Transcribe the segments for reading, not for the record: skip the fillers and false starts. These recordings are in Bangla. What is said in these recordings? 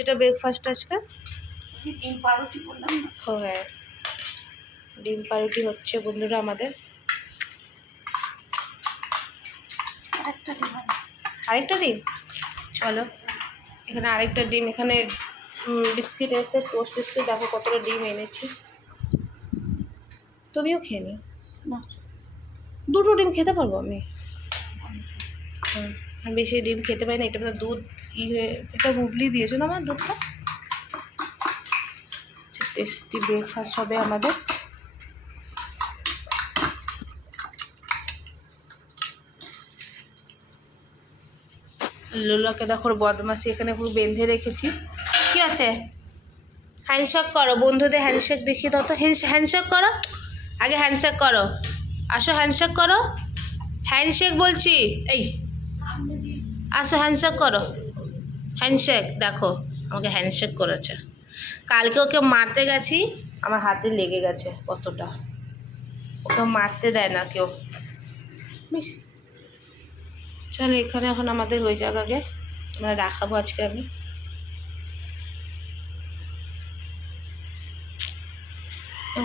এটা ব্রেকফাস্ট আজকে ডিম পাউরুটি বললাম না। ও হ্যাঁ, ডিম পাউরুটি হচ্ছে বন্ধুরা আমাদের। আরেকটা ডিম, চলো এখানে আরেকটা ডিম, এখানে বিস্কিট এসে টোস্ট বিস্কিট, দেখো কতটা ডিম এনেছি। তুমিও খেয়ে নিও না, দুটো ডিম খেতে পারবো আমি। আমি বেশি ডিম খেতে পারি না। এটা মানে দুধ এটা বুবলি দিয়েছো না আমার দুধটা। টেস্টি ব্রেকফাস্ট হবে আমাদের। লোলাকে দেখো বদমাসি এখানে পুরো বেঁধে রেখেছি। কি আছে? হ্যান্ডশেক করো বন্ধুদের, হ্যান্ডশেক দেখিয়ে দাও তো। হ্যান্ডশেক করো, আগে হ্যান্ডশেক করো। আসো হ্যান্ডশেক করো, হ্যান্ডশেক বলছি। এই আসো হ্যান্ডশেক করো, হ্যান্ডশেক। দেখো আমাকে হ্যান্ডশেক করেছে। কালকে ওকে মারতে গেছি, আমার হাতে লেগে গেছে কতটা। ওকে মারতে দেয় না কেউ। চলো এখানে এখন আমাদের হয়ে যাক, আগে তোমরা দেখাবো আজকে আমি।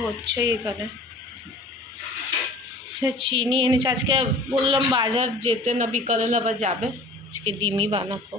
হচ্ছেই এখানে চিনি এনেছে। আজকে বললাম বাজার যেতে না, বিকালবেলা আবার যাবে। আজকে ডিমই বানাবো।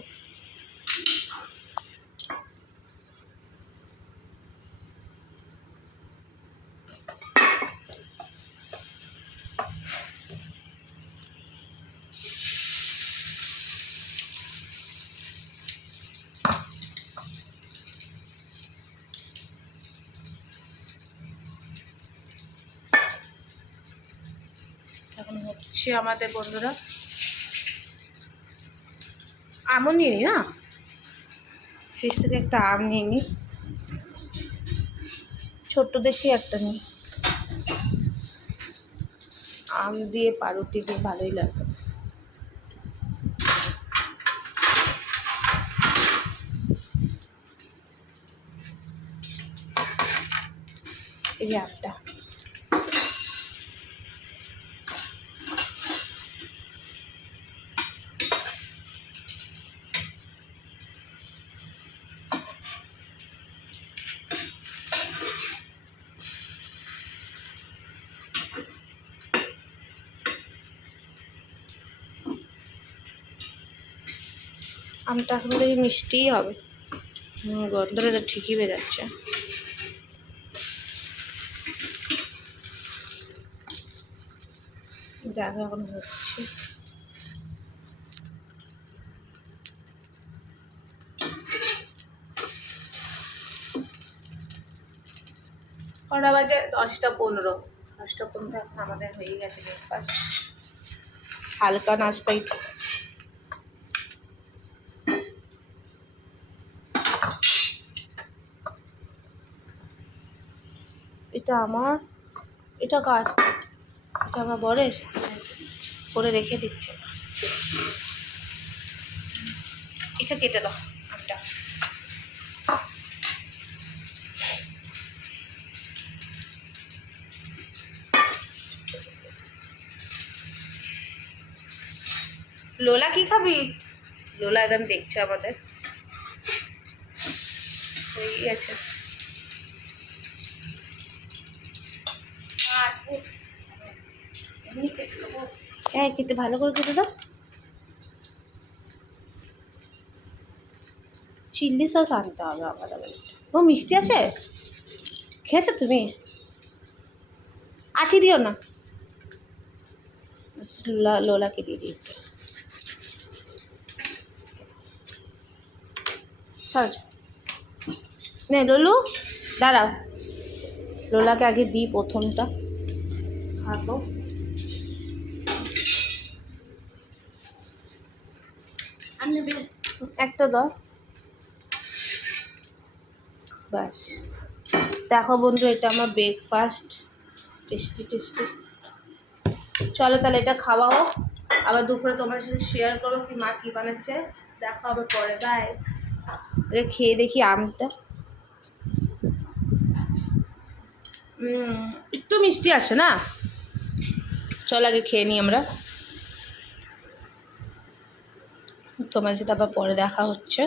এখন হচ্ছে আমাদের বন্ধুরা। আমও নিয়ে নি না, ফ্রিজ থেকে একটা আম নিয়ে নি, ছোট্ট দেখি একটা নিই। আম দিয়ে পাউরুটি দিয়ে ভালোই লাগে। এই যে আমটা, আমটা এখন দেখি মিষ্টিই হবে। গন্ধটা তো ঠিকই বেরাচ্ছে। দেখো এখন হচ্ছে। কটা বাজে? 10:15। 10:15 এখন আমাদের হয়ে গেছে ব্রেকফাস্ট। হালকা নাস্তাই ঠিক আছে। এটা আমার, এটা কার? এটা আমার বরের, করে রেখে দিচ্ছে। এটা কেটে দাও আমটা। লোলা কি খাবি? লোলা একদম দেখছে আমাদের। হয়ে গেছে। হ্যাঁ কেটে ভালো করে কেটে দাও। চিল্লি সস আনতে হবে আবার আবার। ও মিষ্টি আছে, খেয়েছো তুমি? আটি দিও না, লোলাকে দিয়ে দিই। চল নে লোলু, দাঁড়াও, লোলাকে আগে দিই প্রথমটা। খাবো একটা দাও ব্যাস। দেখো বন্ধু, এটা আমার ব্রেকফাস্ট, টেস্টি টেস্টি। চলো তাহলে এটা খাওয়া হোক, আবার দুপুরে তোমার সাথে শেয়ার করো কি মা কী বানাচ্ছে। দেখা হবে পরে, বাই। আগে খেয়ে দেখি আমটা। একটু মিষ্টি আছে না? চল আগে খেয়ে নিই আমরা, তোমার সাথে আবার পরে দেখা হচ্ছে।